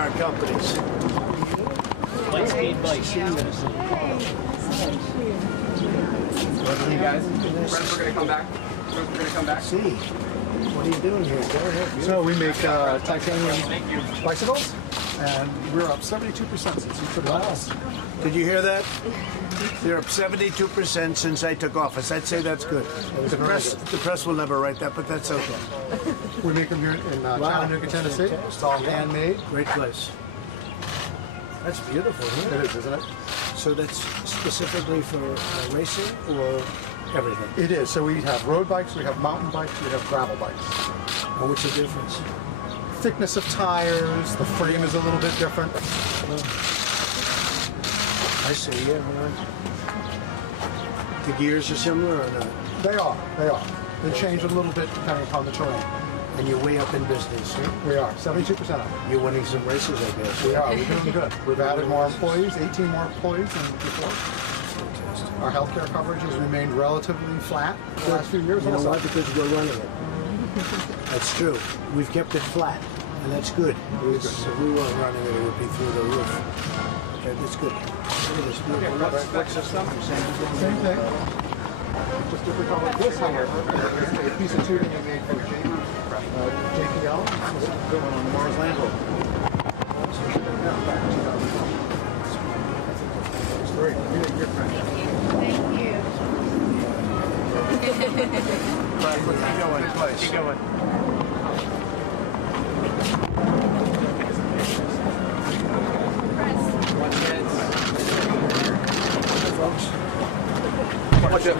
car companies. Let's aid bike. Hey guys, friends, we're gonna come back. We're gonna come back. See, what are you doing here? Go ahead. So we make titanium bicycles, and we're up 72% since you took office. Did you hear that? They're up 72% since I took office. I'd say that's good. The press will never write that, but that's okay. We make them here in Chattanooga, Tennessee. It's all handmade. Great place. That's beautiful, isn't It is, isn't it? So that's specifically for racing or everything? It is. So we have road bikes, we have mountain bikes, we have gravel bikes. And what's the difference? Thickness of tires, the frame is a little bit different. I see, yeah. Right. The gears are similar or not? They are. They change a little bit depending upon the terrain. And you're way up in business, huh? We are, 72% up. You're winning some races, I guess. We are, we're doing good. We've added more employees, 18 more employees than before. Fantastic. Our healthcare coverage has remained relatively flat for the last few years. You know also. why? Because we're running it. That's true. We've kept it flat, and that's good. If we weren't running it, it would be through the roof. Okay, that's good. Look at this beautiful. What's this stuff? Same thing. Just if we call it this, however, is a piece of tubing we made for JPL. This is a good one on the Mars Land Rover. It's great. Thank you. Keep going, please. Keep going. Folks. Watch it.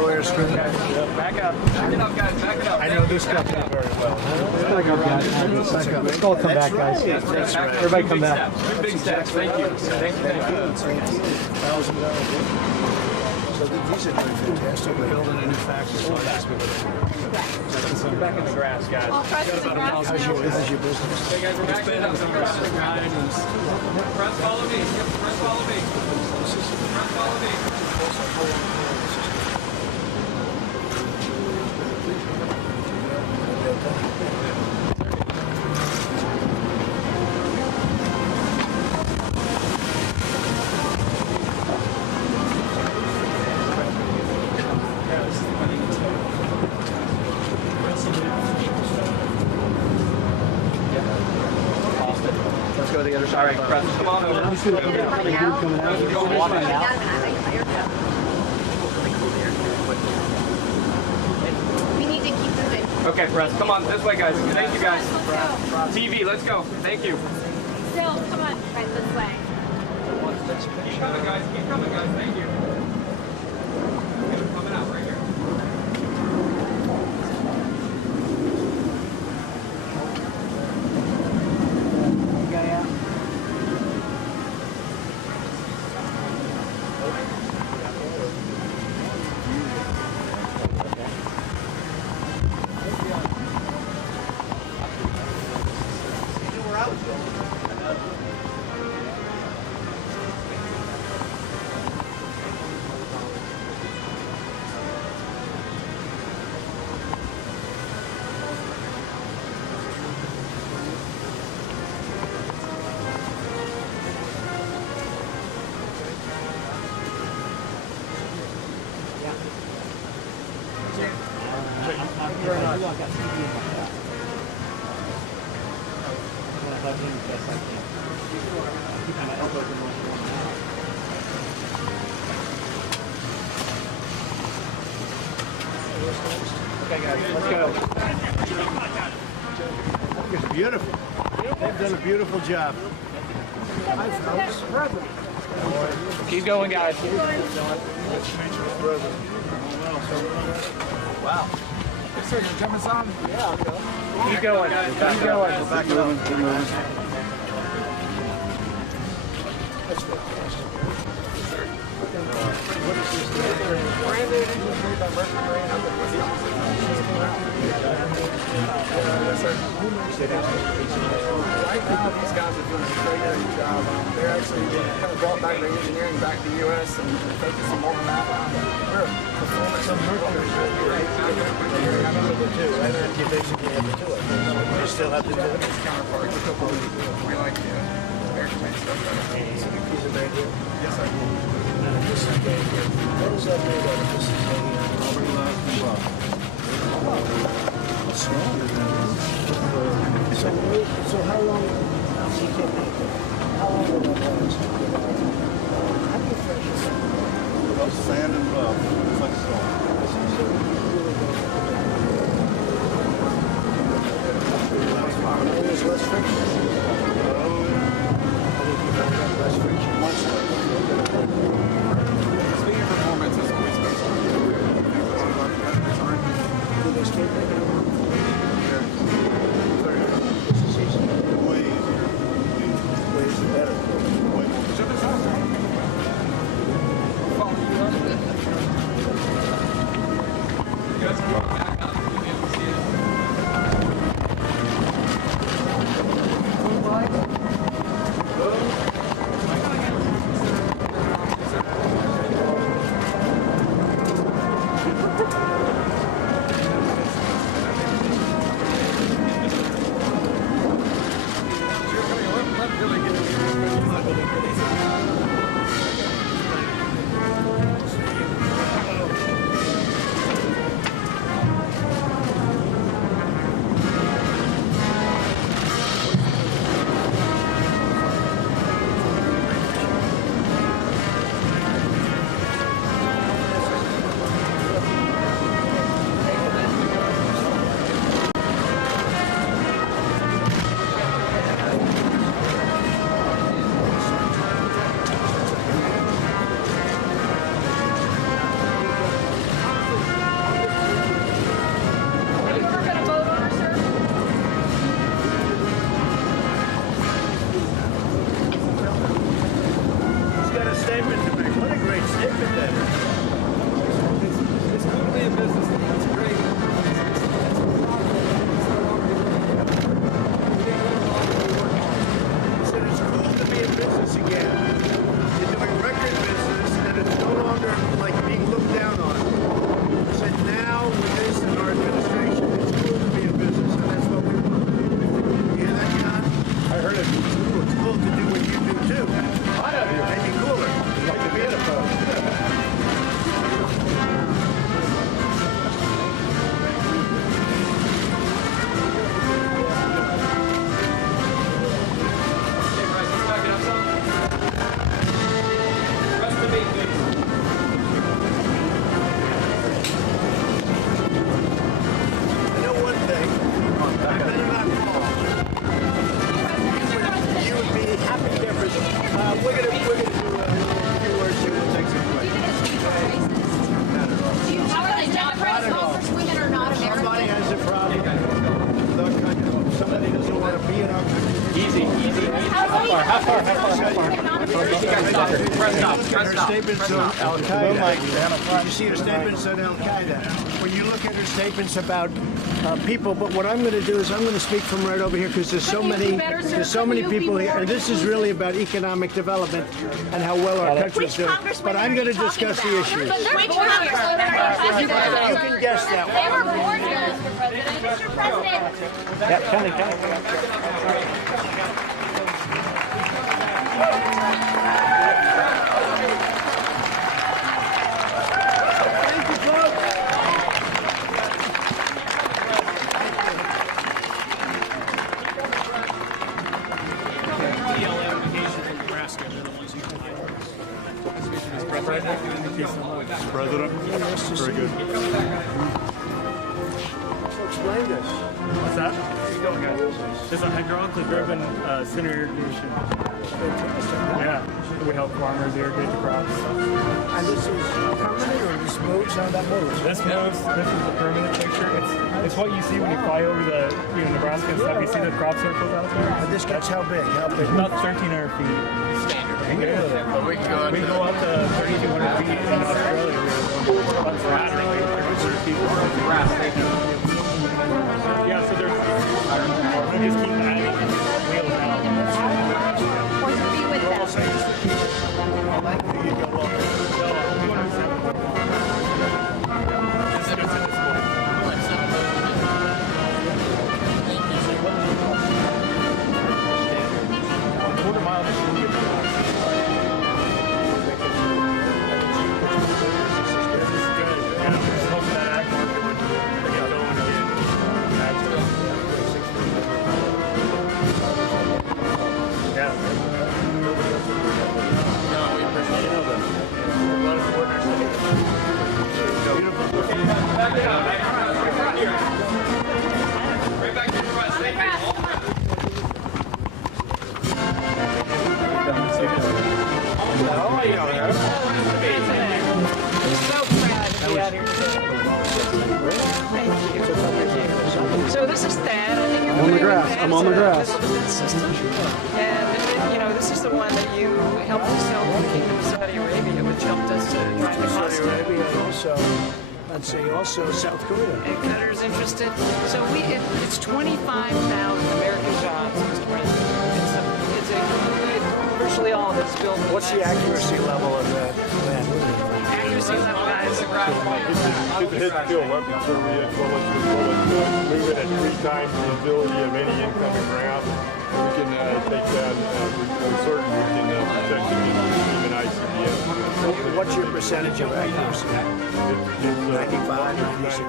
Lawyers, Back up. Back it up, guys. Back it up. I know this company very well. Back up, guys. Let's all come back, guys. That's right. Everybody come back. Big steps. Thank you. Thank you. It's $18,000. So these are doing fantastic. We're building a new factory. Back in the grass, guys. All press is in grass How's your now. business? Hey guys, we're back in up. Press follow me. Press follow me. Press follow me. Let's go to the other side. All right, press. Come on over. We need to keep moving. Okay, press. Come on, this way, guys. Thank you, guys. TV, let's go. Thank you. Still, come on, right this way. Keep coming, guys. Keep coming, guys. Thank you. Coming out right here. Okay, guys, let's go. It's beautiful. They've done a beautiful job. Hi, folks. Keep going, guys. Wow. Keep going. Keep going. Back it up. That's fantastic. Right now, these guys are doing a great job. They're actually kind of brought back their engineering back to the U.S. and focusing more on that. We're performance of You basically have to do it. still have to do it. counterparts. We like the American-made stuff better. Piece of made here. Yes, sir. And this is made here. What is that made out of? This is so how long? You can't make it. How long will that last? How do you fresh it? Well, sand and rough. It's like stone. There's less friction. Less friction. Much Speaking of performance, that's always special. Do they still make it? This is easy. Way Way is better. You see her statements on Al-Qaeda. When you look at her statements about people, but what I'm going to do is I'm going to speak from right over here because there's so many people here, and this is really about economic development and how well our country's doing. But I'm going to discuss the issues. You can guess that one. They were born here, Mr. President. Yeah, Kelly. Thank you, folks. President. Very good. So explain this. What's that? It's a hydraulically driven center irrigation. Yeah, we help farmers irrigate the crops. And this is permanent or this moves? How that moves? This moves. This is the permanent picture. It's what you see when you fly over the Nebraska and stuff. You see the crop circles out there. And this gets how big? How big? About 1,300 feet. We go up to 3,200 feet in Australia. On Saturday, 300 feet. Yeah, so there's. We just keep adding wheels now. Or to be with them. What is So this is Thad. I think you're On the familiar with grass. Thad. I'm on the It's a grass. missile defense system. And you know, this is the one that you helped us sell to the Kingdom of Saudi Arabia, which helped us drive the cost Saudi down. Arabia and also, let's say, also South Korea. And Qatar's interested. So it's 25,000 American jobs, Mr. President. Virtually all of it's built. What's the accuracy level of that land? Accuracy level, guys. Should hit kill weapon survey as well as move it at 3 times the ability of any incoming round. We can take that we're certain we can protect it against even ICBM. What's your percentage of accuracy? It's 95, 95%.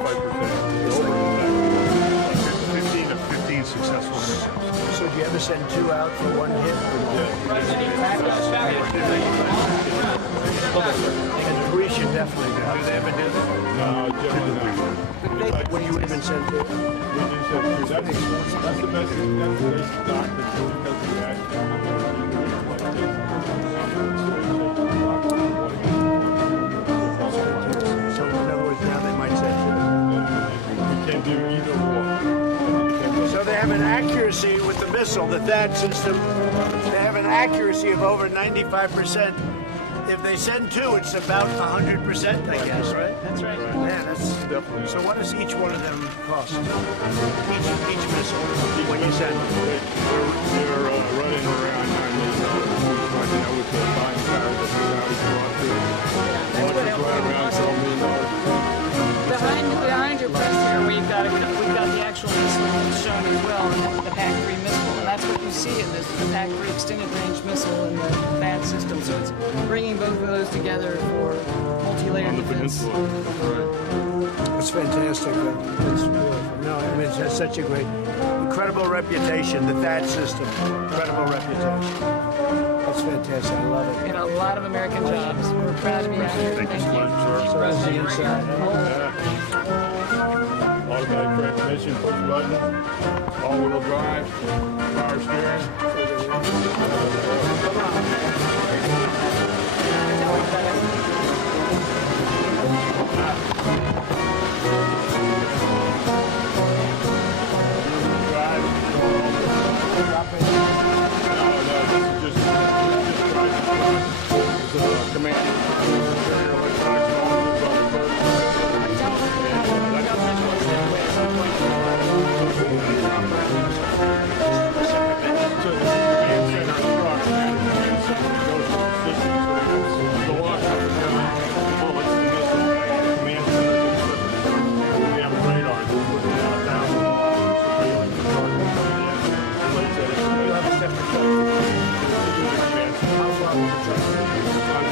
15 of 15 successful missiles. So do you ever send 2 out for 1 hit? And 3 should definitely do. Do they ever do that? No, generally not. When you even send 2? We do send 2. That's the basic doctrine. So in other words, now they might send 2. We can do either one. So they have an accuracy with the missile, the THAAD system, they have an accuracy of over 95%. If they send 2, it's about 100%, I guess, right? That's right. Man, that's Definitely. So what does each one of them cost? Each missile when you send them? They're running around $9 million. I know with the buying power that we brought to it. Launches right around $12 million. Behind your press here, we've got the actual missile that's shown as well, the PAC-3 missile, and that's what you see in this, the PAC-3 extended range missile and the THAAD system. So it's bringing both of those together for multi-layered defense. It's fantastic. It's beautiful. No, I mean, it's such a great, incredible reputation, the THAAD system. Incredible reputation. That's fantastic. I love it. And a lot of American jobs. We're proud to be out here. Thank you so much, sir. So this is the inside. Automatic transmission, push button, all-wheel drive, power steering.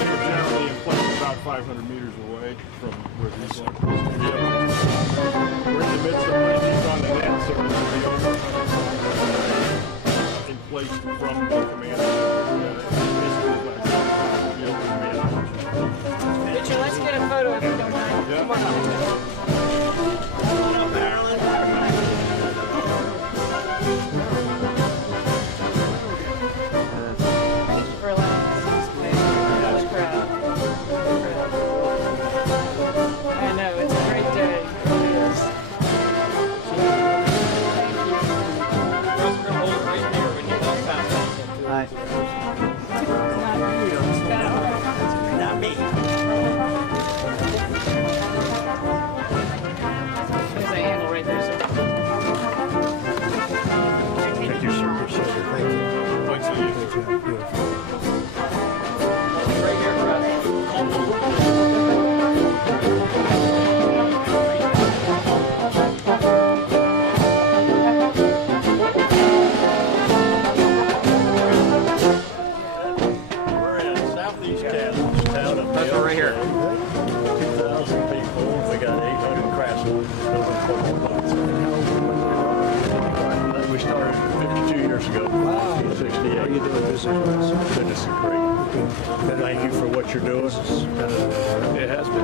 They're generally in place about 500 meters away from where these are. We're in the midst of putting these on the net, so we're in place from the command. Richard, let's get a photo if you don't mind. Yeah. Come on up. Come on up, Marilyn. Thank you for allowing us to display. We're really proud. I know, it's a great day. It really is. Hi. Not me. There's a handle right there, sir. Thank you, sir. Appreciate it. Thank you. Thanks to you. Beautiful. Right here for us. We're in southeast Kansas, town of That's right here. 2,000 people. We got 800 craftsmen building 4 boats. We started 52 years ago, 1968. How are you doing business? Goodness and great. Thank you for what you're doing. It has been.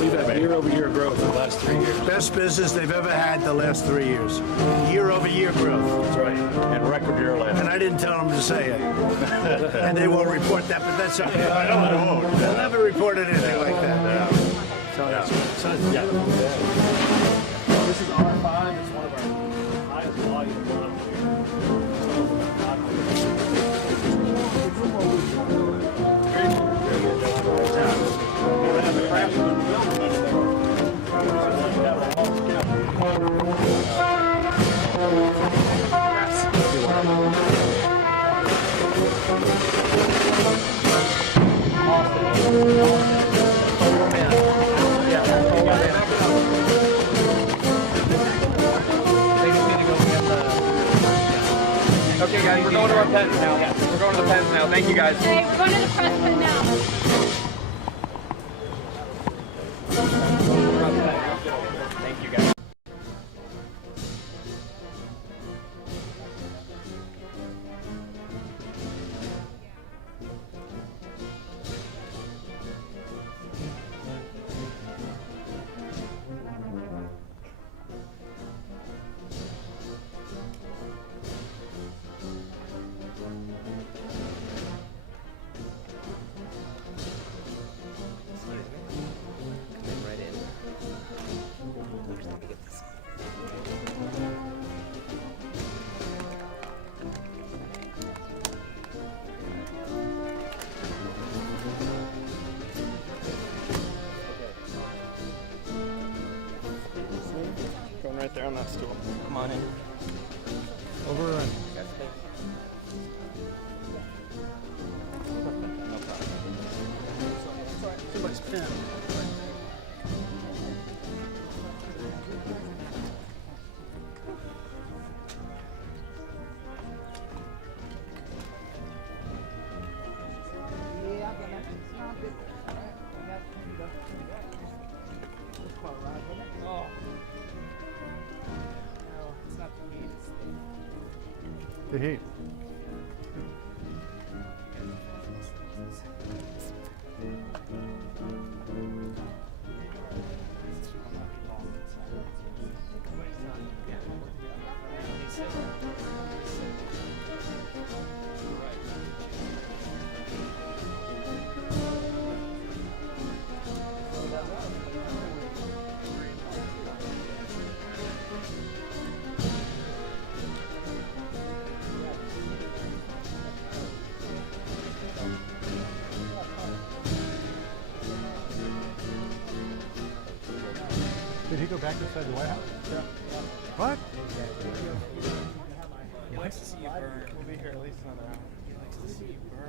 We've had year-over-year growth in the last 3 years. Best business they've ever had the last 3 years. Year-over-year growth. That's right. And record year last. And I didn't tell them to say it. And they won't report that, but that's okay. I know. They'll never report anything like that. So, Yeah. so yeah. This is R5. It's one of our guys. We're going to our pens now. We're going to the pens now. Thank you, guys. Okay, we're going to the president now. Thank you, guys. Going right there on that stool. Come on in. Over and Somebody's pen. the heat. Did he go back inside the White House? Yeah. What? He likes to see you burn. We'll be here at least another hour. He likes to see you burn.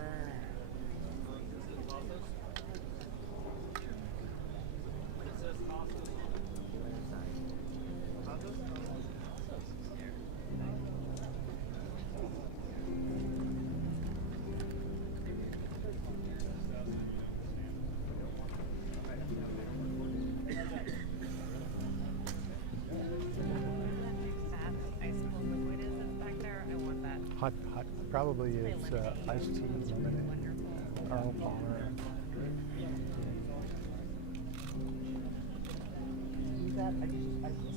Hot, probably it's iced tea, lemonade, Carl Palmer.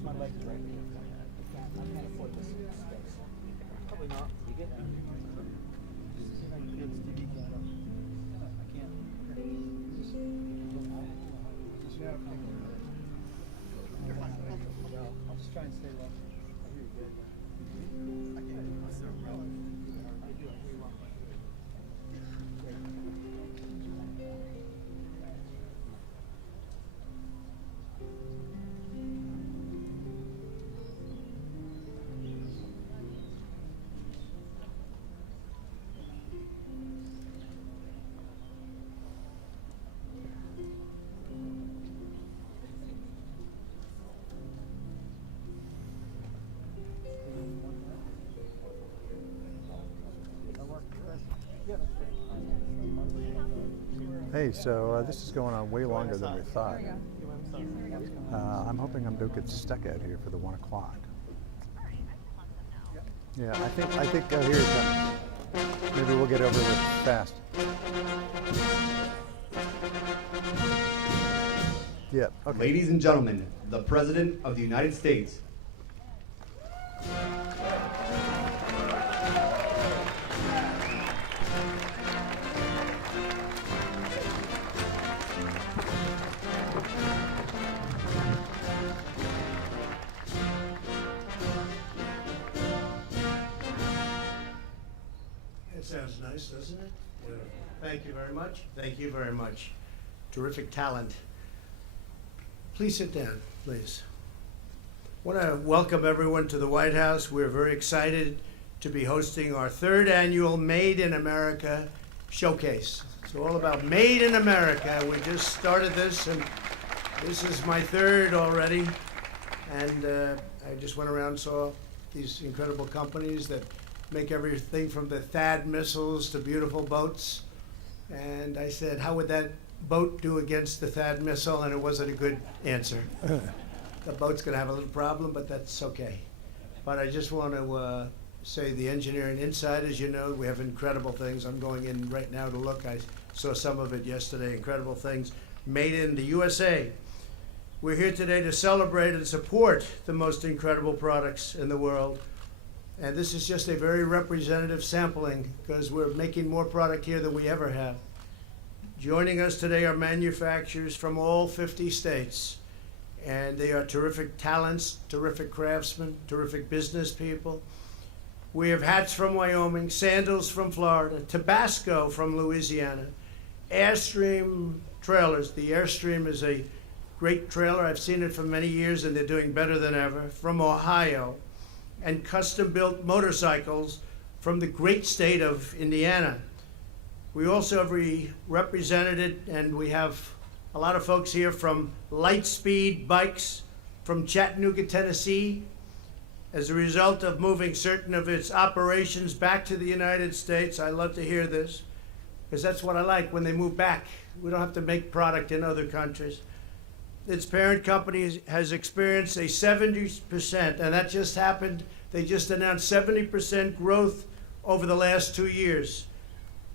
My legs right here. I can't afford this space. Probably not. You get see if I can get this TV camera. I can't. I'll just try and stay low. I can't. Hey, so this is going on way longer than we thought. I'm hoping I'm don't get stuck out here for the 1 o'clock. Yeah, I think here it comes. Maybe we'll get over this fast. Yeah, okay. Ladies and gentlemen, the President of the United States. That sounds nice, doesn't it? Yeah. Thank you very much. Thank you very much. Terrific talent. Please sit down, please. I want to welcome everyone to the White House. We're very excited to be hosting our 3rd annual Made in America Showcase. It's all about Made in America. We just started this, and this is my 3rd already. And I just went around and saw these incredible companies that make everything from the THAAD missiles to beautiful boats. And I said, how would that boat do against the THAAD missile? And it wasn't a good answer. The boat's going to have a little problem, but that's okay. But I just want to say the engineering inside, as you know, we have incredible things. I'm going in right now to look. I saw some of it yesterday, incredible things made in the USA. We're here today to celebrate and support the most incredible products in the world. And this is just a very representative sampling because we're making more product here than we ever have. Joining us today are manufacturers from all 50 states. And they are terrific talents, terrific craftsmen, terrific business people. We have hats from Wyoming, sandals from Florida, Tabasco from Louisiana, Airstream trailers. The Airstream is a great trailer. I've seen it for many years and they're doing better than ever, from Ohio, and custom-built motorcycles from the great state of Indiana. We also have represented, and we have a lot of folks here from Lightspeed Bikes from Chattanooga, Tennessee. As a result of moving certain of its operations back to the United States, I love to hear this, because that's what I like, when they move back. We don't have to make product in other countries. Its parent company has experienced a 70%, and that just happened. They just announced 70% growth over the last 2 years.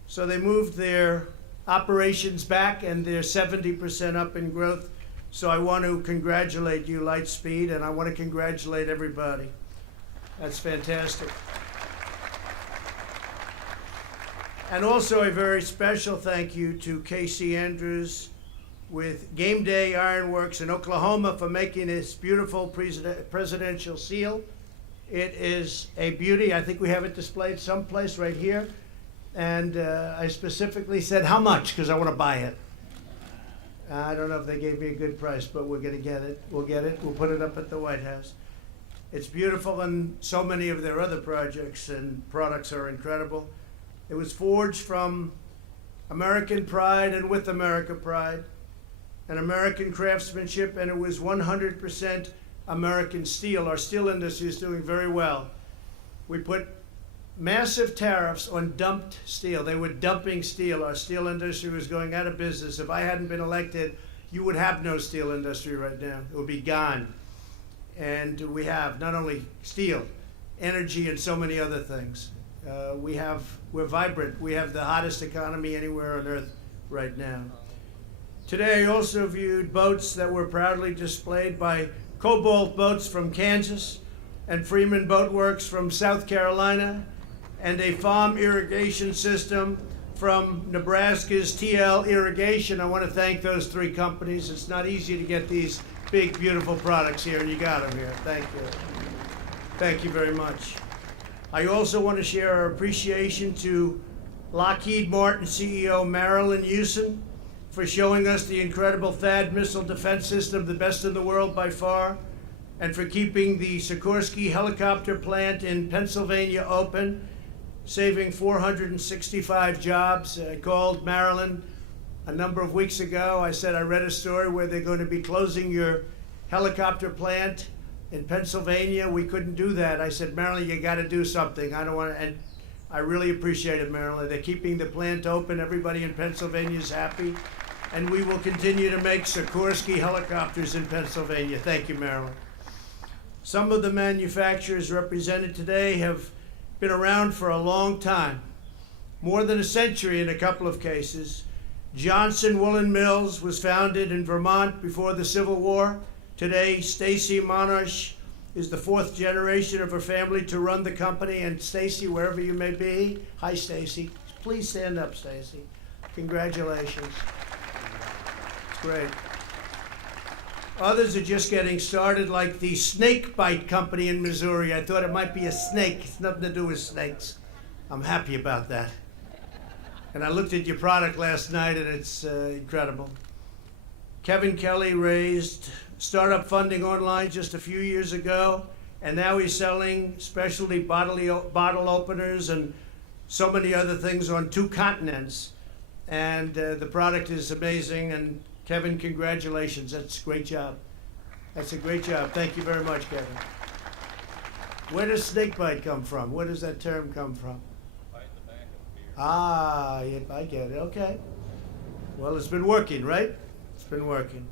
So they moved their operations back, and they're 70% up in growth. So I want to congratulate you, Lightspeed, and I want to congratulate everybody. That's fantastic. And also a very special thank you to Casey Andrews with Game Day Ironworks in Oklahoma for making this beautiful presidential seal. It is a beauty. I think we have it displayed someplace right here. And I specifically said, how much? Because I want to buy it. I don't know if they gave me a good price, but we're going to get it. We'll get it. We'll put it up at the White House. It's beautiful, and so many of their other projects and products are incredible. It was forged from American pride and with America pride, and American craftsmanship, and it was 100% American steel. Our steel industry is doing very well. We put massive tariffs on dumped steel. They were dumping steel. Our steel industry was going out of business. If I hadn't been elected, you would have no steel industry right now. It would be gone. And we have not only steel, energy, and so many other things. We're vibrant. We have the hottest economy anywhere on earth right now. Today, I also viewed boats that were proudly displayed by Cobalt Boats from Kansas and Freeman Boat Works from South Carolina, and a farm irrigation system from Nebraska's TL Irrigation. I want to thank those three companies. It's not easy to get these big, beautiful products here, and you got them here. Thank you. Thank you very much. I also want to share our appreciation to Lockheed Martin CEO Marilyn Houston for showing us the incredible THAAD missile defense system, the best in the world by far, and for keeping the Sikorsky helicopter plant in Pennsylvania open, saving 465 jobs. I called Marilyn a number of weeks ago. I said, I read a story where they're going to be closing your helicopter plant in Pennsylvania. We couldn't do that. I said, Marilyn, you got to do something. I don't want to, and I really appreciate it, Marilyn. They're keeping the plant open. Everybody in Pennsylvania is happy. And we will continue to make Sikorsky helicopters in Pennsylvania. Thank you, Marilyn. Some of the manufacturers represented today have been around for a long time, more than a century in a couple of cases. Johnson Woolen Mills was founded in Vermont before the Civil War. Today, Stacy Monash is the fourth generation of her family to run the company. And Stacy, wherever you may be, hi Stacy. Please stand up, Stacy. Congratulations. It's great. Others are just getting started, like the Snake Bite Company in Missouri. I thought it might be a snake. It's nothing to do with snakes. I'm happy about that. And I looked at your product last night, and it's incredible. Kevin Kelly raised startup funding online just a few years ago, and now he's selling specialty bottle openers and so many other things on 2 continents. And the product is amazing. And Kevin, congratulations. That's a great job. That's a great job. Thank you very much, Kevin. Where does snakebite come from? Where does that term come from? Ah, yep, I get it. Okay. Well, it's been working, right? It's been working.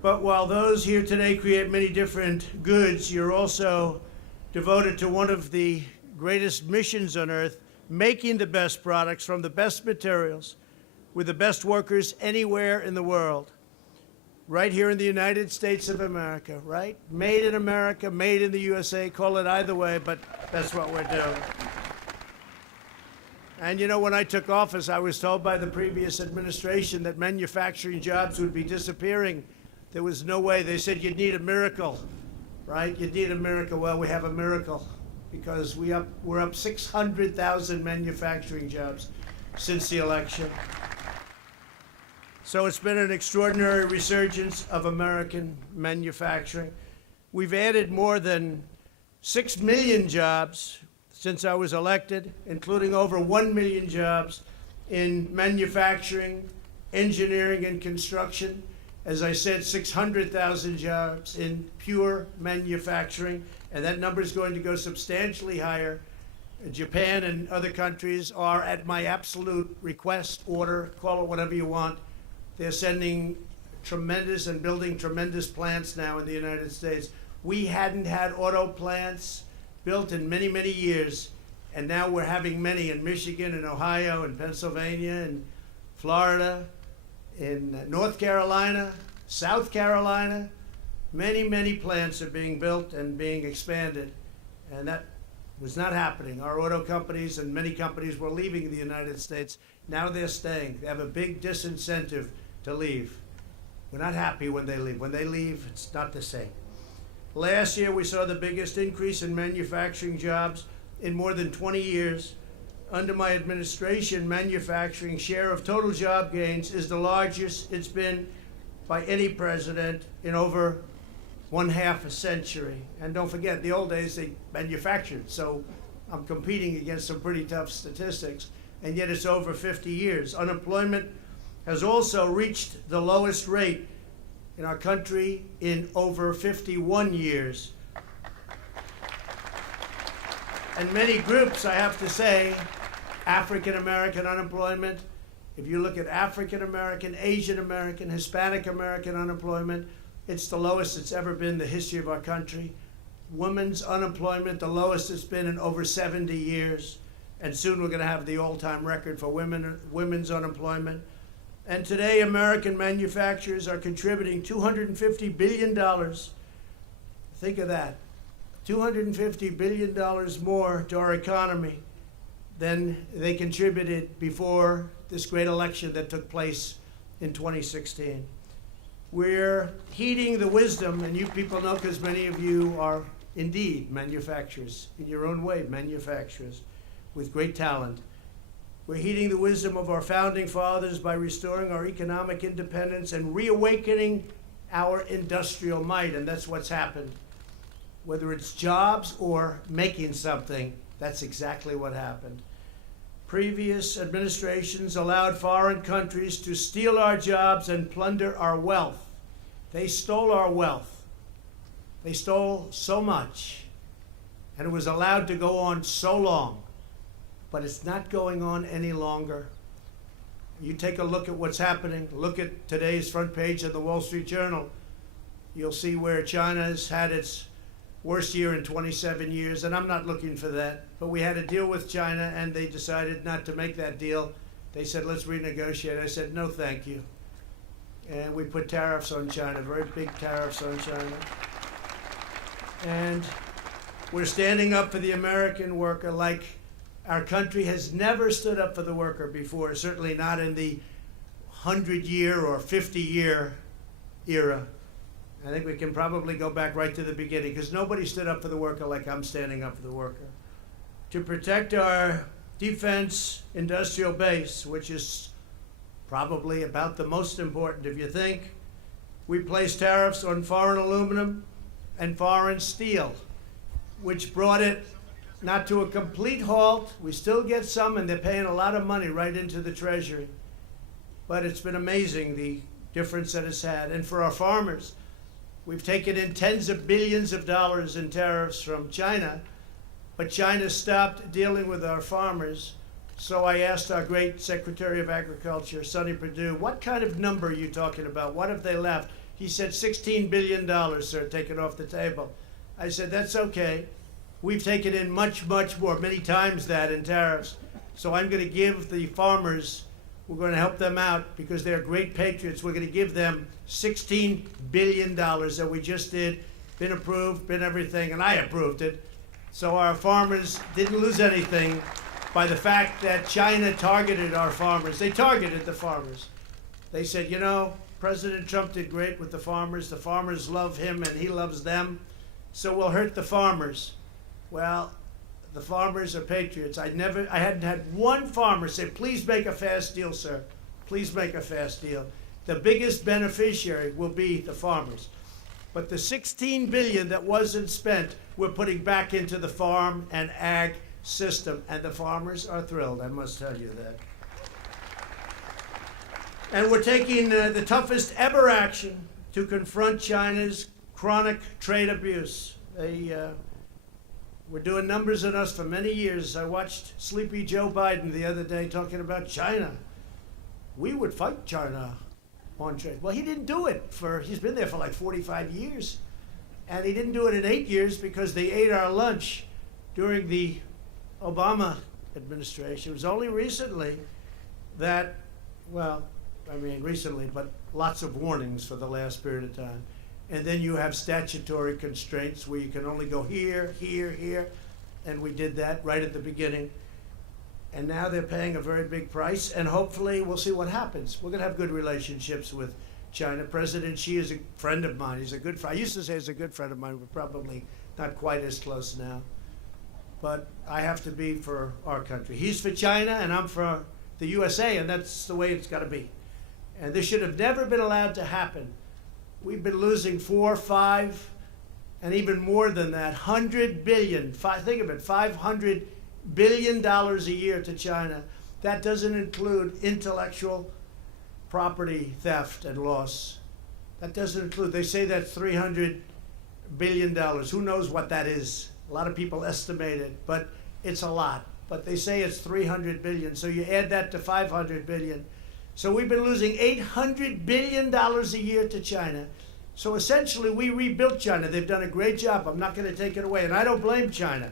But while those here today create many different goods, you're also devoted to one of the greatest missions on earth, making the best products from the best materials with the best workers anywhere in the world. Right here in the United States of America, right? Made in America, made in the USA, call it either way, but that's what we're doing. And you know, when I took office, I was told by the previous administration that manufacturing jobs would be disappearing. There was no way. They said you'd need a miracle, right? You'd need a miracle. Well, we have a miracle because we're up 600,000 manufacturing jobs since the election. So it's been an extraordinary resurgence of American manufacturing. We've added more than 6 million jobs since I was elected, including over 1 million jobs in manufacturing, engineering, and construction. As I said, 600,000 jobs in pure manufacturing, and that number is going to go substantially higher. Japan and other countries are at my absolute request, order, call it whatever you want. They're sending tremendous and building tremendous plants now in the United States. We hadn't had auto plants built in many, many years, and now we're having many in Michigan and Ohio and Pennsylvania and Florida, in North Carolina, South Carolina. Many, many plants are being built and being expanded, and that was not happening. Our auto companies and many companies were leaving the United States. Now they're staying. They have a big disincentive to leave. We're not happy when they leave. When they leave, it's not the same. Last year, we saw the biggest increase in manufacturing jobs in more than 20 years. Under my administration, manufacturing share of total job gains is the largest it's been by any president in over 1/2 a century. And don't forget, the old days they manufactured, so I'm competing against some pretty tough statistics, and yet it's over 50 years. Unemployment has also reached the lowest rate in our country in over 51 years. And many groups, I have to say, African American unemployment, if you look at African American, Asian American, Hispanic American unemployment, it's the lowest it's ever been in the history of our country. Women's unemployment, the lowest it's been in over 70 years. And soon we're going to have the all-time record for women's unemployment. And today, American manufacturers are contributing $250 billion. Think of that. $250 billion more to our economy than they contributed before this great election that took place in 2016. We're heeding the wisdom, and you people know because many of you are indeed manufacturers, in your own way, manufacturers with great talent. We're heeding the wisdom of our founding fathers by restoring our economic independence and reawakening our industrial might, and that's what's happened. Whether it's jobs or making something, that's exactly what happened. Previous administrations allowed foreign countries to steal our jobs and plunder our wealth. They stole our wealth. They stole so much, and it was allowed to go on so long. But it's not going on any longer. You take a look at what's happening. Look at today's front page of the Wall Street Journal. You'll see where China has had its worst year in 27 years, and I'm not looking for that. But we had a deal with China, and they decided not to make that deal. They said, let's renegotiate. I said, no, thank you. And we put tariffs on China, very big tariffs on China. And we're standing up for the American worker like our country has never stood up for the worker before, certainly not in the 100-year or 50-year era. I think we can probably go back right to the beginning because nobody stood up for the worker like I'm standing up for the worker. To protect our defense industrial base, which is probably about the most important if you think, we placed tariffs on foreign aluminum and foreign steel, which brought it not to a complete halt. We still get some, and they're paying a lot of money right into the Treasury. But it's been amazing, the difference that it's had. And for our farmers, We've taken in tens of billions of dollars in tariffs from China, but China stopped dealing with our farmers. So I asked our great Secretary of Agriculture, Sonny Perdue, what kind of number are you talking about? What have they left? He said $16 billion, sir, taken off the table. I said, that's okay. We've taken in much, much more, many times that in tariffs. So I'm going to give the farmers, we're going to help them out because they're great patriots. We're going to give them $16 billion that we just did, been approved, been everything, and I approved it. So our farmers didn't lose anything by the fact that China targeted our farmers. They targeted the farmers. They said, you know, President Trump did great with the farmers. The farmers love him and he loves them. So we'll hurt the farmers. Well, the farmers are patriots. I hadn't had one farmer say, please make a fast deal, sir. Please make a fast deal. The biggest beneficiary will be the farmers. But the $16 billion that wasn't spent, we're putting back into the farm and ag system, and the farmers are thrilled, I must tell you that. And we're taking the toughest ever action to confront China's chronic trade abuse. We're doing numbers on us for many years. I watched sleepy Joe Biden the other day talking about China. We would fight China on trade. Well, he didn't do it he's been there for like 45 years. And he didn't do it in 8 years because they ate our lunch during the Obama administration. It was only recently that, well, I mean recently, but lots of warnings for the last period of time. And then you have statutory constraints where you can only go here, here, here. And we did that right at the beginning. And now they're paying a very big price. And hopefully we'll see what happens. We're going to have good relationships with China. President Xi is a friend of mine. He's a good friend. I used to say he's a good friend of mine. We're probably not quite as close now. But I have to be for our country. He's for China and I'm for the USA, and that's the way it's got to be. And this should have never been allowed to happen. We've been losing 4, 5, and even more than that, 100 billion, think of it, $500 billion a year to China. That doesn't include intellectual property theft and loss. That doesn't include, they say that's $300 billion. Who knows what that is? A lot of people estimate it, but it's a lot. But they say it's 300 billion, so you add that to 500 billion. So we've been losing $800 billion a year to China. So essentially, we rebuilt China. They've done a great job. I'm not going to take it away. And I don't blame China.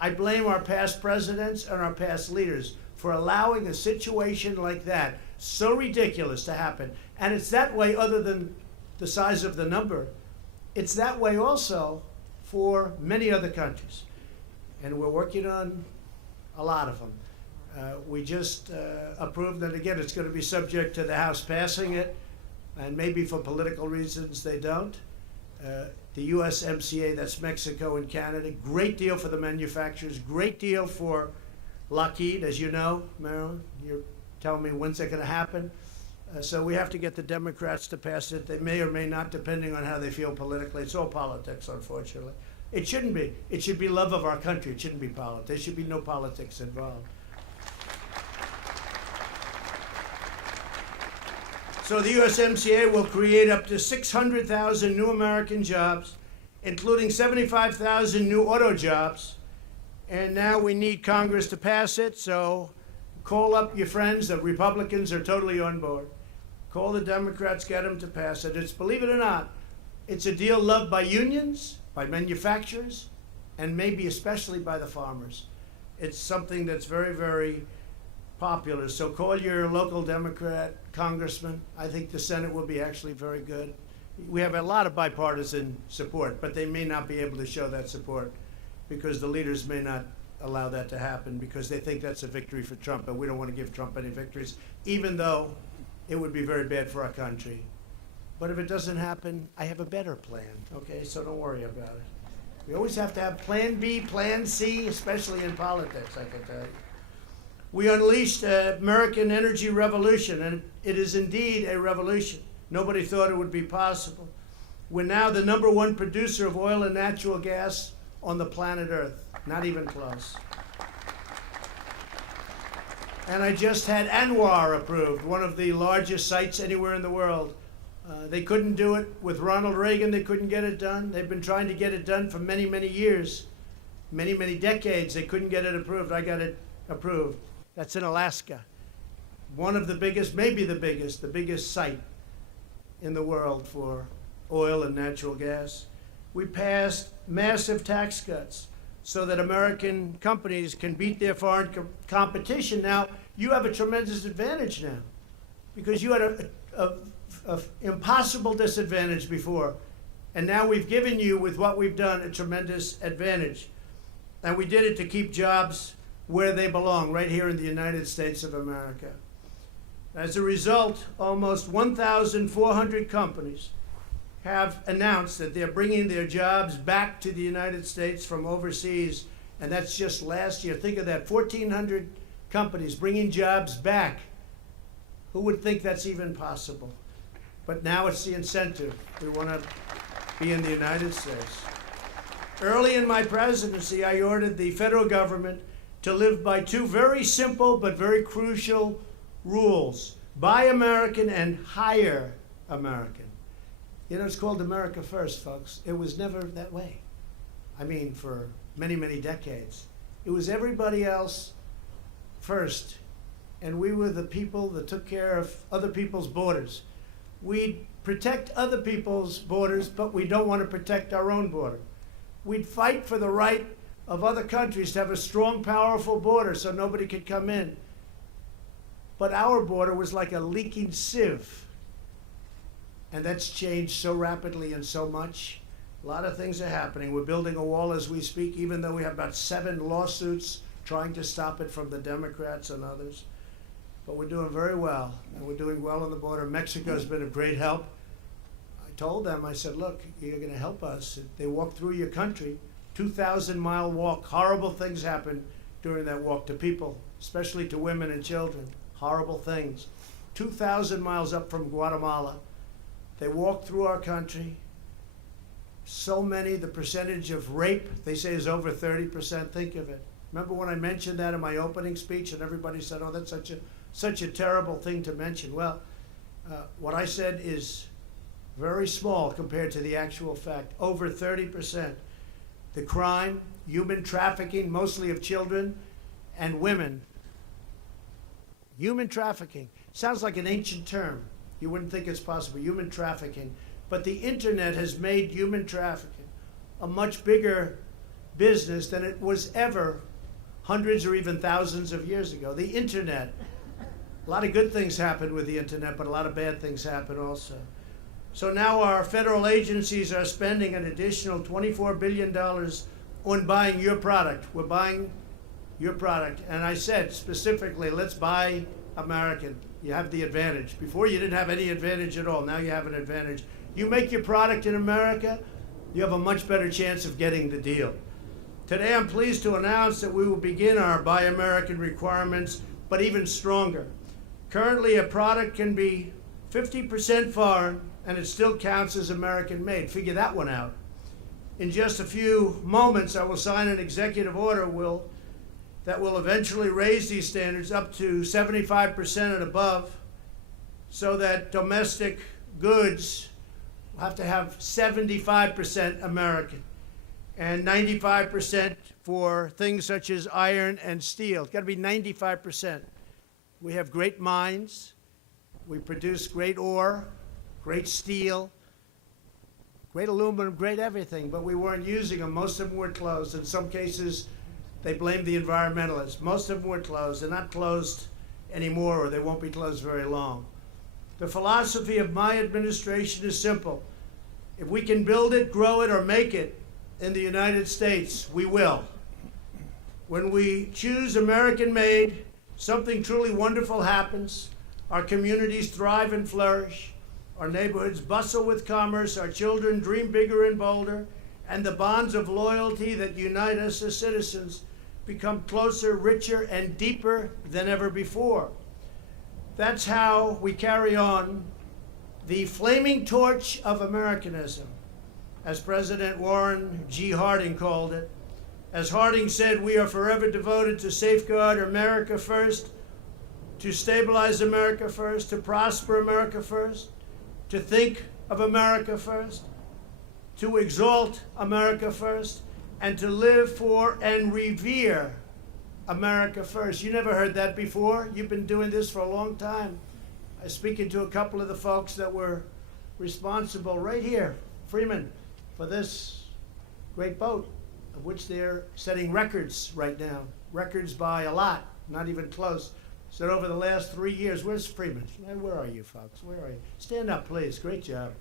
I blame our past presidents and our past leaders for allowing a situation like that, so ridiculous, to happen. And it's that way, other than the size of the number, it's that way also for many other countries. And we're working on a lot of them. We just approved, and again, it's going to be subject to the House passing it, and maybe for political reasons they don't. The USMCA, that's Mexico and Canada, great deal for the manufacturers, great deal for Lockheed, as you know, Marilyn. You're telling me when's that going to happen? So we have to get the Democrats to pass it. They may or may not, depending on how they feel politically. It's all politics, unfortunately. It shouldn't be. It should be love of our country. It shouldn't be politics. There should be no politics involved. So the USMCA will create up to 600,000 new American jobs, including 75,000 new auto jobs. And now we need Congress to pass it, so call up your friends. The Republicans are totally on board. Call the Democrats, get them to pass it. It's, believe it or not, it's a deal loved by unions, by manufacturers, and maybe especially by the farmers. It's something that's very, very popular. So call your local Democrat congressman. I think the Senate will be actually very good. We have a lot of bipartisan support, but they may not be able to show that support because the leaders may not allow that to happen because they think that's a victory for Trump, and we don't want to give Trump any victories, even though it would be very bad for our country. But if it doesn't happen, I have a better plan, okay? So don't worry about it. We always have to have plan B, plan C, especially in politics, I can tell you. We unleashed an American energy revolution, and it is indeed a revolution. Nobody thought it would be possible. We're now the #1 producer of oil and natural gas on the planet Earth, not even close. And I just had Anwar approved, one of the largest sites anywhere in the world, They couldn't do it with Ronald Reagan. They couldn't get it done. They've been trying to get it done for many, many years, many, many decades. They couldn't get it approved. I got it approved. That's in Alaska. One of the biggest, maybe the biggest site in the world for oil and natural gas. We passed massive tax cuts so that American companies can beat their foreign competition. Now, you have a tremendous advantage now because you had a impossible disadvantage before. And now we've given you, with what we've done, a tremendous advantage. And we did it to keep jobs where they belong, right here in the United States of America. As a result, almost 1,400 companies have announced that they're bringing their jobs back to the United States from overseas, and that's just last year. Think of that, 1,400 companies bringing jobs back. Who would think that's even possible? But now it's the incentive. We want to be in the United States. Early in my presidency, I ordered the federal government to live by two very simple but very crucial rules: buy American and hire American. You know, it's called America First, folks. It was never that way. I mean, for many, many decades. It was everybody else first, and we were the people that took care of other people's borders. We'd protect other people's borders, but we don't want to protect our own border. We'd fight for the right of other countries to have a strong, powerful border so nobody could come in. But our border was like a leaking sieve. And that's changed so rapidly and so much. A lot of things are happening. We're building a wall as we speak, even though we have about 7 lawsuits trying to stop it from the Democrats and others. But we're doing very well, and we're doing well on the border. Mexico's been a great help. I told them, I said, look, you're going to help us. They walk through your country, 2,000-mile walk. Horrible things happen during that walk to people, especially to women and children. Horrible things. 2,000 miles up from Guatemala. They walk through our country. So many, the percentage of rape, they say, is over 30%. Think of it. Remember when I mentioned that in my opening speech and everybody said, oh, that's such a terrible thing to mention. Well, what I said is very small compared to the actual fact. Over 30%. The crime, human trafficking, mostly of children and women. Human trafficking. Sounds like an ancient term. You wouldn't think it's possible. Human trafficking. But the internet has made human trafficking a much bigger business than it was ever hundreds or even thousands of years ago. The internet. A lot of good things happen with the internet, but a lot of bad things happen also. So now our federal agencies are spending an additional $24 billion on buying your product. We're buying your product. And I said specifically, let's buy American. You have the advantage. Before you didn't have any advantage at all. Now you have an advantage. You make your product in America, you have a much better chance of getting the deal. Today I'm pleased to announce that we will begin our Buy American requirements, but even stronger. Currently, a product can be 50% foreign, and it still counts as American-made. Figure that one out. In just a few moments, I will sign an executive order that will eventually raise these standards up to 75% and above, so that domestic goods will have to have 75% American and 95% for things such as iron and steel. It's got to be 95%. We have great mines. We produce great ore, great steel, great aluminum, great everything, but we weren't using them. Most of them were closed. In some cases, they blamed the environmentalists. Most of them were closed. They're not closed anymore, or they won't be closed very long. The philosophy of my administration is simple. If we can build it, grow it, or make it in the United States, we will. When we choose American-made, something truly wonderful happens. Our communities thrive and flourish. Our neighborhoods bustle with commerce. Our children dream bigger and bolder. And the bonds of loyalty that unite us as citizens become closer, richer, and deeper than ever before. That's how we carry on the flaming torch of Americanism, as President Warren G. Harding called it. As Harding said, we are forever devoted to safeguard America first, to stabilize America first, to prosper America first, to think of America first, to exalt America first, and to live for and revere America first. You never heard that before? You've been doing this for a long time. I was speaking to a couple of the folks that were responsible right here, Freeman, for this great boat, of which they're setting records right now. Records by a lot, not even close. So over the last 3 years, where's Freeman? Where are you, folks? Where are you? Stand up, please. Great job.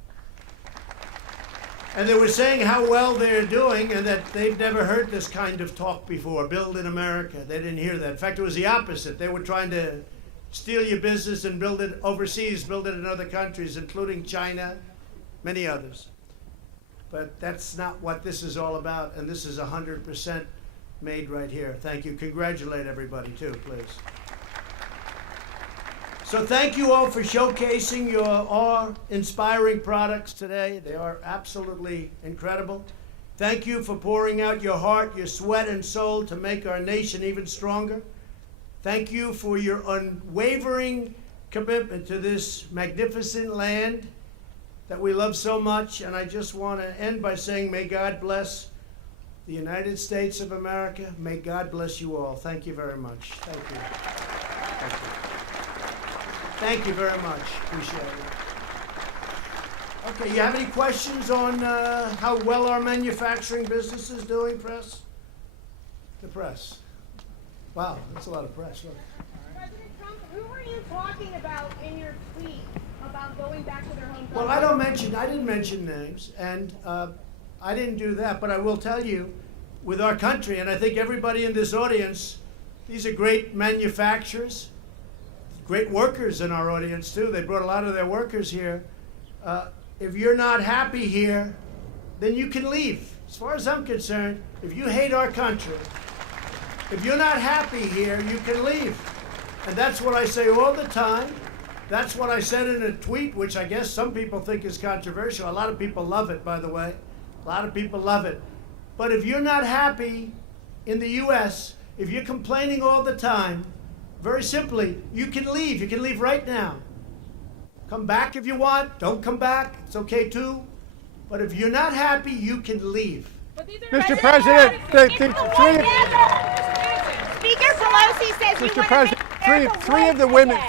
And they were saying how well they're doing and that they've never heard this kind of talk before, build in America. They didn't hear that. In fact, it was the opposite. They were trying to steal your business and build it overseas, build it in other countries, including China, many others. But that's not what this is all about, and this is 100% made right here. Thank you. Congratulate everybody, too, please. So thank you all for showcasing your awe-inspiring products today. They are absolutely incredible. Thank you for pouring out your heart, your sweat and soul to make our nation even stronger. Thank you for your unwavering commitment to this magnificent land that we love so much. And I just want to end by saying, may God bless the United States of America. May God bless you all. Thank you very much. Thank you. Thank you. Thank you very much. Appreciate it. Okay, you have any questions on how well our manufacturing business is doing, press? The press. Wow, that's a lot of press. Look. President Trump, who were you talking about in your tweet about going back to their home country? Well, I didn't mention names, and I didn't do that, but I will tell you, with our country, and I think everybody in this audience, these are great manufacturers, great workers in our audience too. They brought a lot of their workers here. If you're not happy here, then you can leave. As far as I'm concerned, if you hate our country, if you're not happy here, you can leave. And that's what I say all the time. That's what I said in a tweet, which I guess some people think is controversial. A lot of people love it, by the way. A lot of people love it. But if you're not happy in the U.S., if you're complaining all the time, very simply, you can leave. You can leave right now. Come back if you want. Don't come back. It's okay too. But if you're not happy, you can leave. Mr. President, Speaker Pelosi says Mr. President,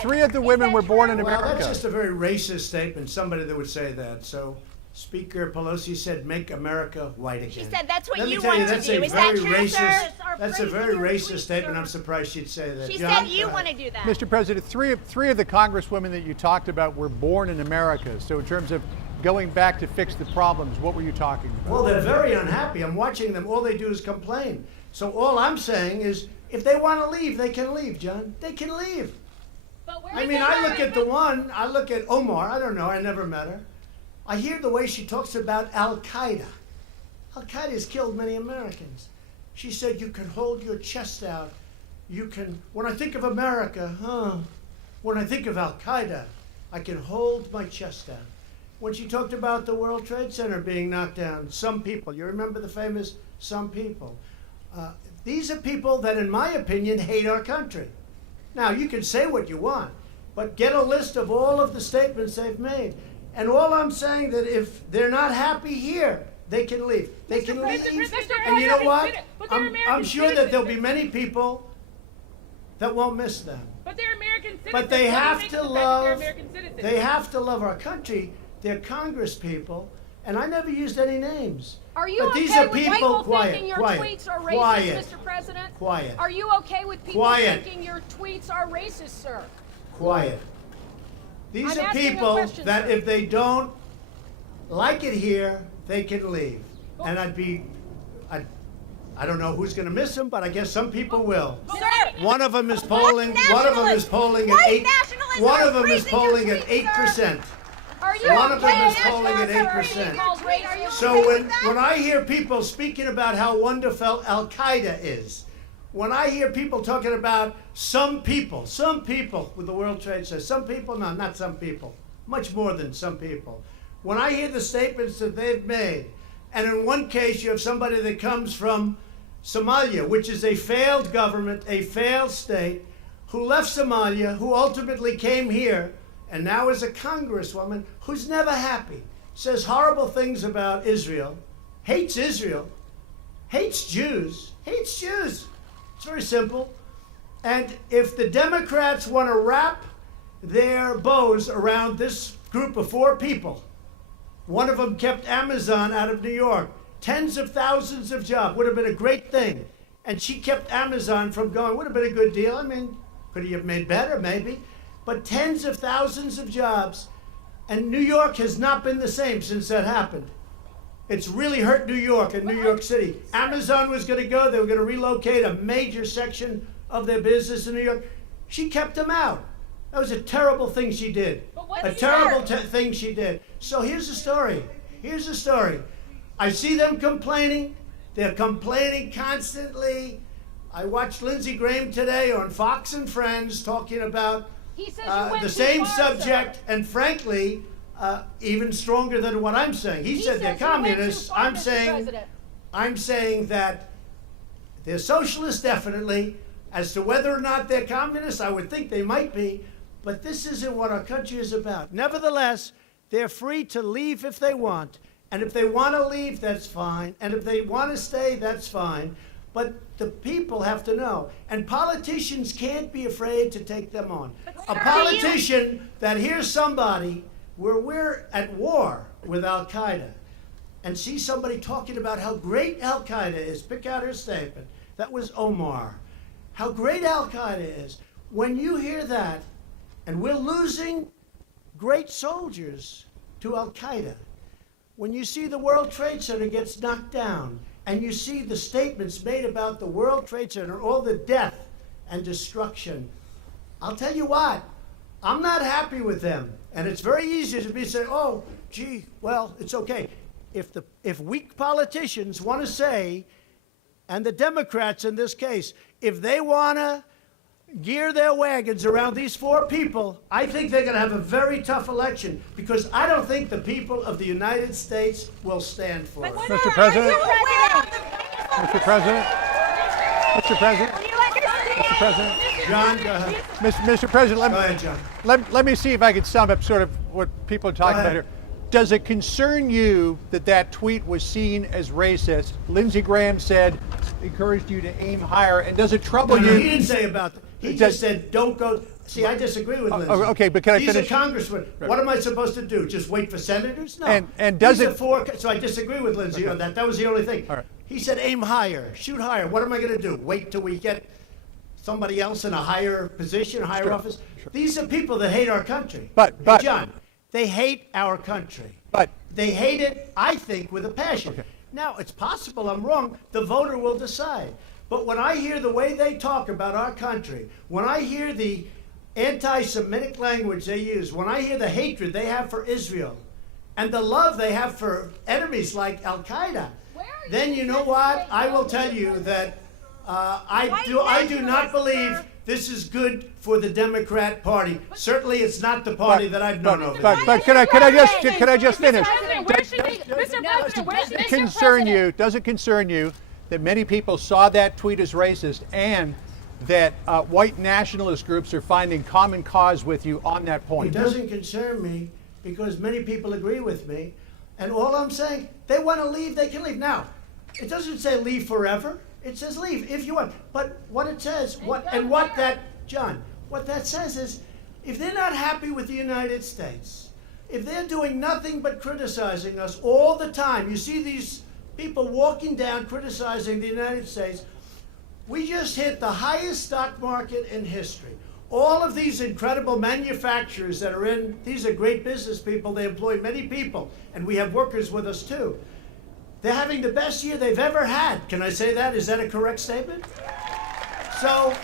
three of the women were born in Well, America. that's just a very racist statement. Somebody that would say that. So, Speaker Pelosi said, "Make America white again." She said that's what Let me you tell want to that's do. a Is that very true, racist. sir? That's a very racist statement. I'm surprised she'd say that. She John, said you go want ahead. to do that. Mr. President, three of the congresswomen that you talked about were born in America. So in terms of going back to fix the problems, what were you talking about? Well, they're very unhappy. I'm watching them. All they do is complain. So all I'm saying is, if they want to leave, they can leave, John. They can leave. I mean, I look at the one, I look at Omar. I don't know. I never met her. I hear the way she talks about Al-Qaeda. Al-Qaeda has killed many Americans. She said, you can hold your chest out. You can, when I think of America, when I think of Al-Qaeda, I can hold my chest out. When she talked about the World Trade Center being knocked down, some people, you remember the famous some people. These are people that, in my opinion, hate our country. Now, you can say what you want, but get a list of all of the statements they've made. And all I'm saying that if they're not happy here, they can leave. They can leave. And you know what? I'm sure that there'll be many people that won't miss them. But they're American citizens. But they have to love. They have to love our country. They're Congress people, and I never used any names. Are you but these okay are with people, people quiet, thinking your quiet, tweets are racist, quiet, Mr. President? Quiet. Are you okay with people Quiet. thinking your tweets are racist, sir? Quiet. These I'm are asking a people question, that sir. if they don't like it here, they can leave. And I don't know who's going to miss them, but I guess some people will. Sir, One of them is polling. One of them is polling at 8. One of them is polling at 8%. are you One of them okay is polling at 8%. So when I hear people speaking about how wonderful Al-Qaeda is, when I hear people talking about some people with the World Trade Center, some people, no, not some people, much more than some people. When I hear the statements that they've made, and in one case you have somebody that comes from Somalia, which is a failed government, a failed state, who left Somalia, who ultimately came here and now is a congresswoman who's never happy, says horrible things about Israel, hates Jews, hates Jews. It's very simple. And if the Democrats want to wrap their bows around this group of 4 people, one of them kept Amazon out of New York, tens of thousands of jobs, would have been a great thing. And she kept Amazon from going, would have been a good deal. I mean, could he have made better? Maybe. But tens of thousands of jobs. And New York has not been the same since that happened. It's really hurt New York and New York City. Amazon was going to go. They were going to relocate a major section of their business in New York. She kept them out. That was a terrible thing she did. A terrible thing she did. So here's the story. Here's the story. I see them complaining. They're complaining constantly. I watched Lindsey Graham today on Fox and Friends talking about the same subject, and frankly, even stronger than what I'm saying. He said they're communists. I'm saying that they're socialists, definitely. As to whether or not they're communists, I would think they might be, but this isn't what our country is about. Nevertheless, they're free to leave if they want, and if they want to leave, that's fine, and if they want to stay, that's fine, but the people have to know, and politicians can't be afraid to take them on. A politician that hears somebody where we're at war with Al-Qaeda and sees somebody talking about how great Al-Qaeda is, pick out her statement, that was Omar, how great Al-Qaeda is. When you hear that, and we're losing great soldiers to Al-Qaeda, when you see the World Trade Center gets knocked down, and you see the statements made about the World Trade Center, all the death and destruction, I'll tell you what, I'm not happy with them. And it's very easy to be say, oh, gee, well, it's okay. If weak politicians want to say, and the Democrats in this case, if they want to gear their wagons around these 4 people, I think they're going to have a very tough election, because I don't think the people of the United States will stand for it. Mr. President? Mr. President? Mr. President? Mr. President? John, go ahead. Mr. President, Go ahead, John. let me see if I can sum up sort of what people are talking about here. Does it concern you that that tweet was seen as racist? Lindsey Graham said, encouraged you to aim higher, and does it trouble you? He didn't say about that. He just said, don't go. See, I disagree with Lindsey. Okay, but can I finish? He's a congressman. Right. What am I supposed to do? Just wait for senators? No. And does He's it? So I disagree with Lindsey on that. That was the only thing. All right. He said, aim higher, shoot higher. What am I going to do? Wait till we get somebody else in a higher position, a higher office? Sure. These are people that hate our country. But hey, John, they hate our country. But they hate it, I think, with a passion. Okay. Now, it's possible I'm wrong. The voter will decide. But when I hear the way they talk about our country, when I hear the anti-Semitic language they use, when I hear the hatred they have for Israel, and the love they have for enemies like Al-Qaeda, then you know what? I will tell you that I do not believe this is good for the Democrat Party. Certainly, it's not the party that I've known over. But can I just finish? Does it concern you that many people saw that tweet as racist, and that white nationalist groups are finding common cause with you on that point? It doesn't concern me, because many people agree with me, and all I'm saying, they want to leave, they can leave. Now, it doesn't say leave forever. It says leave if you want. But what it says, what that says is, if they're not happy with the United States, if they're doing nothing but criticizing us all the time, you see these people walking down criticizing the United States, we just hit the highest stock market in history. All of these incredible manufacturers that are in, these are great business people, they employ many people, and we have workers with us too. They're having the best year they've ever had. Can I say that? Is that a correct statement? So,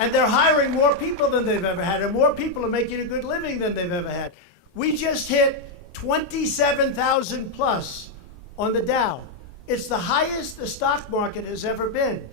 and they're hiring more people than they've ever had, and more people are making a good living than they've ever had. We just hit 27,000 plus on the Dow. It's the highest the stock market has ever been.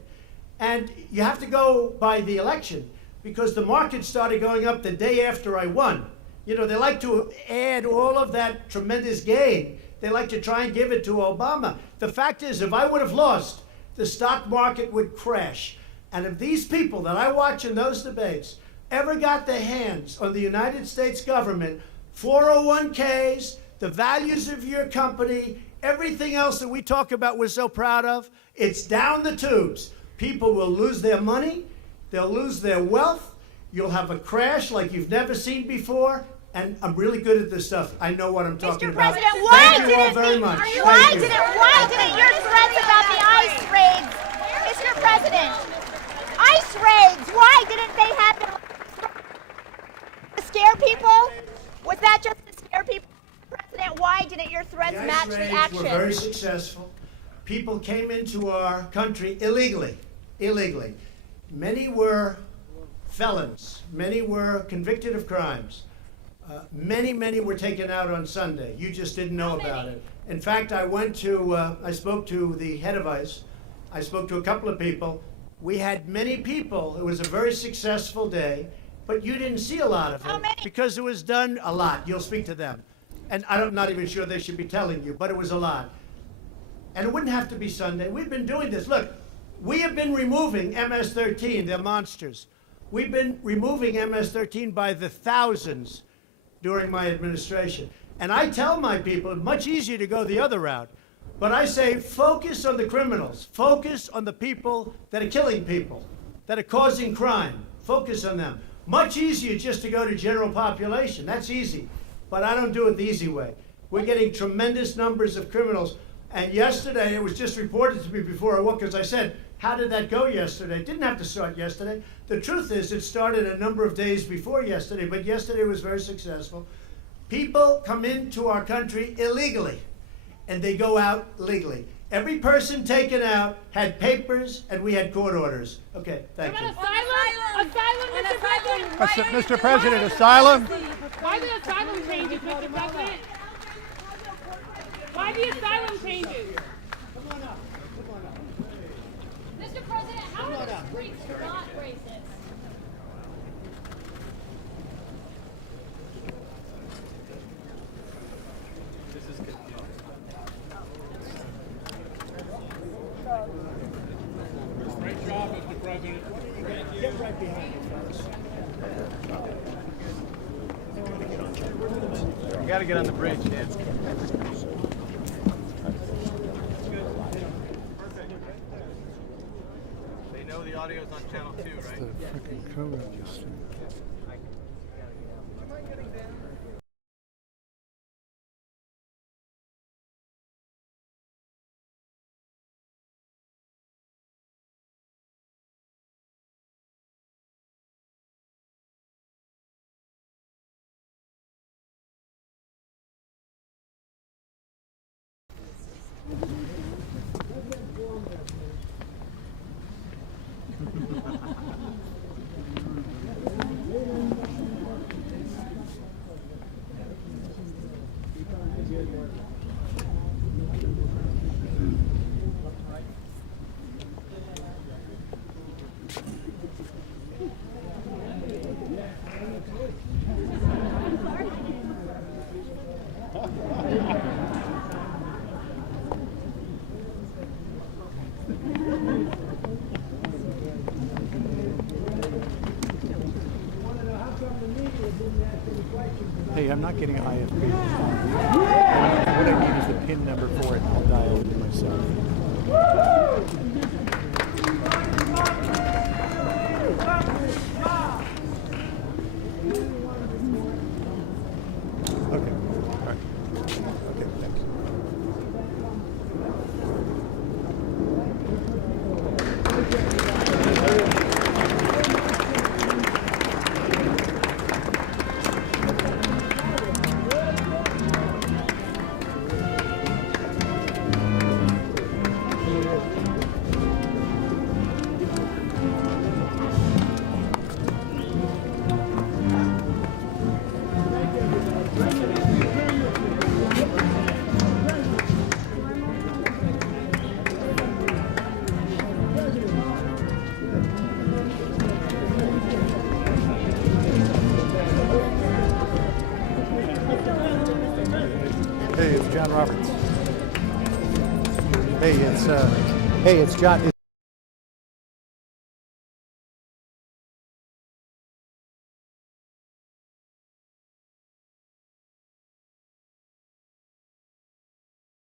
And you have to go by the election, because the market started going up the day after I won. You know, they like to add all of that tremendous gain. They like to try and give it to Obama. The fact is, if I would have lost, the stock market would crash. And if these people that I watch in those debates ever got their hands on the United States government, 401ks, the values of your company, everything else that we talk about we're so proud of, it's down the tubes. People will lose their money, they'll lose their wealth, you'll have a crash like you've never seen before, and I'm really good at this stuff. I know what I'm talking about. Mr. President, why Thank you all very much. Why didn't your threats about the ICE raids, Mr. President, ICE raids, why didn't they happen to scare people? Was that just to scare people? President, why didn't your threats The match ICE the raids action? were very successful. People came into our country illegally. Many were felons. Many were convicted of crimes. Many were taken out on Sunday. You just didn't know about it. In fact, I spoke to the head of ICE. I spoke to a couple of people. We had many people. It was a very successful day, but you didn't see a lot of it because it was done a lot. You'll speak to them. And I'm not even sure they should be telling you, but it was a lot. And it wouldn't have to be Sunday. We've been doing this. Look, we have been removing MS-13, they're monsters. We've been removing MS-13 by the thousands during my administration. And I tell my people, it's much easier to go the other route. But I say, focus on the criminals. Focus on the people that are killing people, that are causing crime. Focus on them. Much easier just to go to general population. That's easy. But I don't do it the easy way. We're getting tremendous numbers of criminals. And yesterday, it was just reported to me before I woke, because I said, how did that go yesterday? It didn't have to start yesterday. The truth is, it started a number of days before yesterday, but yesterday was very successful. People come into our country illegally, and they go out legally. Every person taken out had papers, and we had court orders. Okay, thank you. Mr. President, asylum? Why the asylum changes, Mr. President? Why the asylum changes? Mr. President, how are the streets not racist? Great job, Mr. President. Get right behind me, folks. You gotta get on the bridge, Dan. They know the audio's on channel 2, right? The freaking code register. Hey, I'm not getting IFB. What I need is the PIN number for it. I'll dial it myself. Okay. All right. Okay, thanks. Hey, it's John Roberts. Hey, it's John.